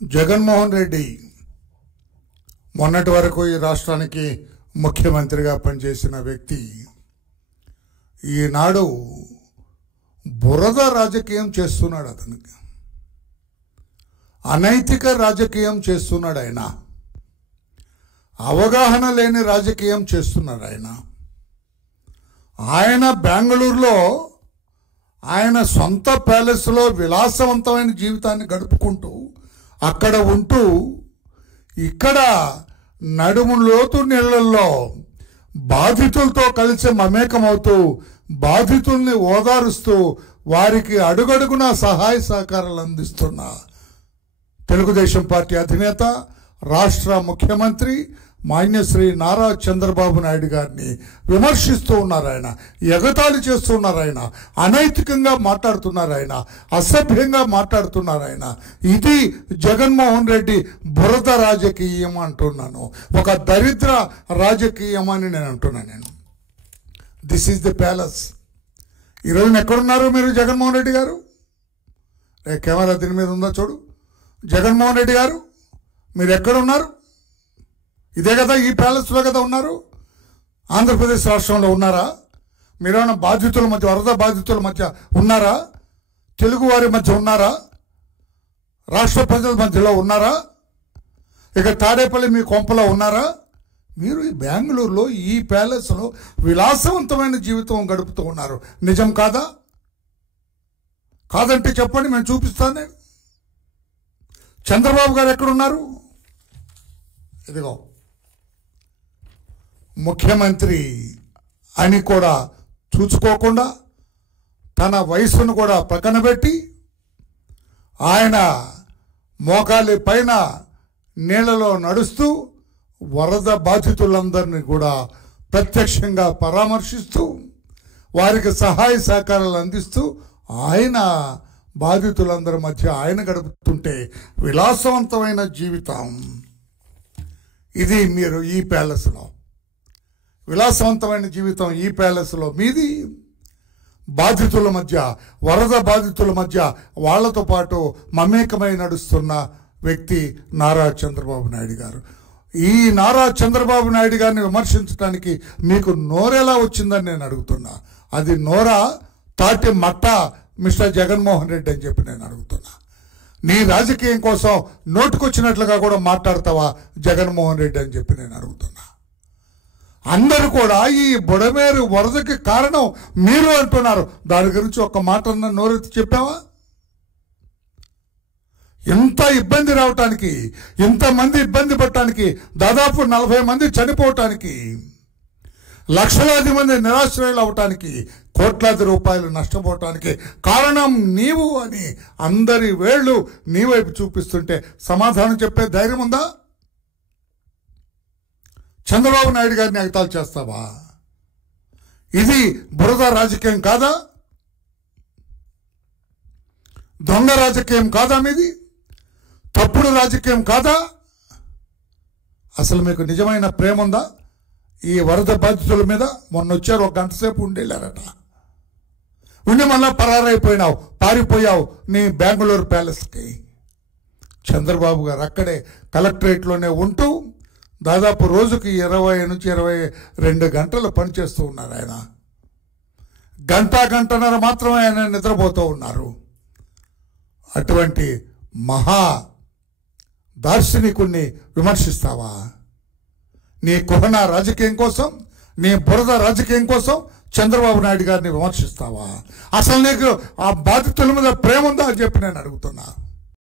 జగన్మోహన్ రెడ్డి మొన్నటి వరకు ఈ రాష్ట్రానికి ముఖ్యమంత్రిగా పనిచేసిన వ్యక్తి ఈనాడు బురద రాజకీయం చేస్తున్నాడు. అతనికి అనైతిక రాజకీయం చేస్తున్నాడు. ఆయన అవగాహన లేని రాజకీయం చేస్తున్నాడు. ఆయన బెంగళూరులో ఆయన సొంత ప్యాలెస్లో విలాసవంతమైన జీవితాన్ని గడుపుకుంటూ అక్కడ ఉంటూ ఇక్కడ నడుము లోతు నీళ్ళల్లో బాధితులతో కలిసి మమేకమవుతూ బాధితుల్ని ఓదారుస్తూ వారికి అడుగడుగునా సహాయ సహకారాలు అందిస్తున్న తెలుగుదేశం పార్టీ అధినేత రాష్ట్ర ముఖ్యమంత్రి మాన్యశ్రీ నారా చంద్రబాబు నాయుడు గారిని విమర్శిస్తూ ఉన్నారు. ఆయన ఎగతాళి చేస్తున్నారు. ఆయన అనైతికంగా మాట్లాడుతున్నారు. ఆయన అసభ్యంగా మాట్లాడుతున్నారు. ఆయన ఇది జగన్మోహన్ రెడ్డి బురద రాజకీయం అంటున్నాను. ఒక దరిద్ర రాజకీయం అని నేను అంటున్నాను. This is the palace. ఈరోజు ఎక్కడున్నారు మీరు జగన్మోహన్ రెడ్డి గారు? కెమెరా దీని మీద ఉందా చూడు. జగన్మోహన్ రెడ్డి గారు మీరు ఎక్కడున్నారు? ఇదే కదా, ఈ ప్యాలెస్లో కదా ఉన్నారు. ఆంధ్రప్రదేశ్ రాష్ట్రంలో ఉన్నారా? మీరేమైనా బాధితుల మధ్య, వరద బాధితుల మధ్య ఉన్నారా? తెలుగు వారి మధ్య ఉన్నారా? రాష్ట్ర ప్రజల మధ్యలో ఉన్నారా? ఇక తాడేపల్లి మీ కొంపలో ఉన్నారా? మీరు ఈ బెంగళూరులో ఈ ప్యాలెస్లో విలాసవంతమైన జీవితం గడుపుతూ ఉన్నారు. నిజం కాదా? కాదంటే చెప్పండి, మేము చూపిస్తాను. నేను చంద్రబాబు గారు ఎక్కడున్నారు? ఇదిగో ముఖ్యమంత్రి అని కూడా చూసుకోకుండా తన వయసును కూడా పక్కన పెట్టి ఆయన మోకాలి పైన నీళ్ళలో నడుస్తూ వరద బాధితులందరినీ కూడా ప్రత్యక్షంగా పరామర్శిస్తూ వారికి సహాయ సహకారాలు అందిస్తూ ఆయన బాధితులందరి మధ్య ఆయన గడుపుతుంటే విలాసవంతమైన జీవితం ఇది. మీరు ఈ ప్యాలెస్లో విలాసవంతమైన జీవితం ఈ ప్యాలెస్లో మీది. బాధితుల మధ్య, వరద బాధితుల మధ్య వాళ్లతో పాటు మమేకమై నడుస్తున్న వ్యక్తి నారా చంద్రబాబు నాయుడు గారు. ఈ నారా చంద్రబాబు నాయుడు గారిని విమర్శించడానికి మీకు నోరెలా వచ్చిందని నేను అడుగుతున్నా. అది నోరా తాటి మట్ట మిస్టర్ జగన్మోహన్ రెడ్డి అని చెప్పి నేను అడుగుతున్నా. నీ రాజకీయం కోసం నోటుకొచ్చినట్లుగా కూడా మాట్లాడతావా జగన్మోహన్ రెడ్డి అని చెప్పి నేను అడుగుతున్నా. అందరూ కూడా ఈ బుడమేరు వరదకి కారణం మీరు అంటున్నారు. దాని గురించి ఒక్క మాట నోరెత్తి చెప్పావా? ఇంత ఇబ్బంది రావటానికి, ఇంతమంది ఇబ్బంది పడటానికి, దాదాపు 40 మంది చనిపోవటానికి, లక్షలాది మంది నిరాశ్రయులు అవటానికి, కోట్లాది రూపాయలు నష్టపోవటానికి కారణం నీవు అని అందరి వేళ్ళు నీ వైపు చూపిస్తుంటే సమాధానం చెప్పే ధైర్యం ఉందా? చంద్రబాబు నాయుడు గారిని ఎగతాళి చేస్తావా? ఇది బురద రాజకీయం కాదా? దొంగ రాజకీయం కాదా మీది? తప్పుడు రాజకీయం కాదా? అసలు మీకు నిజమైన ప్రేమ ఉందా ఈ వరద బాధితుల మీద? మొన్న వచ్చారు, 1 గంట సేపు ఉండేళ్ళారట. ఉండి మళ్ళా పరారైపోయినావు, పారిపోయావు నీ బెంగళూరు ప్యాలెస్కి. చంద్రబాబు గారు అక్కడే కలెక్టరేట్లోనే ఉంటూ దాదాపు రోజుకి 20 నుంచి 22 గంటలు పనిచేస్తూ ఉన్నారు. ఆయన గంటన్నర మాత్రమే ఆయన నిద్రపోతూ ఉన్నారు. అటువంటి మహా దార్శనికుణ్ణి విమర్శిస్తావా? నీ కుహన రాజకీయం కోసం, నీ బురద రాజకీయం కోసం చంద్రబాబు నాయుడు గారిని విమర్శిస్తావా? అసలు నీకు ఆ బాధితుల మీద ప్రేమ ఉందా అని చెప్పి నేను అడుగుతున్నా.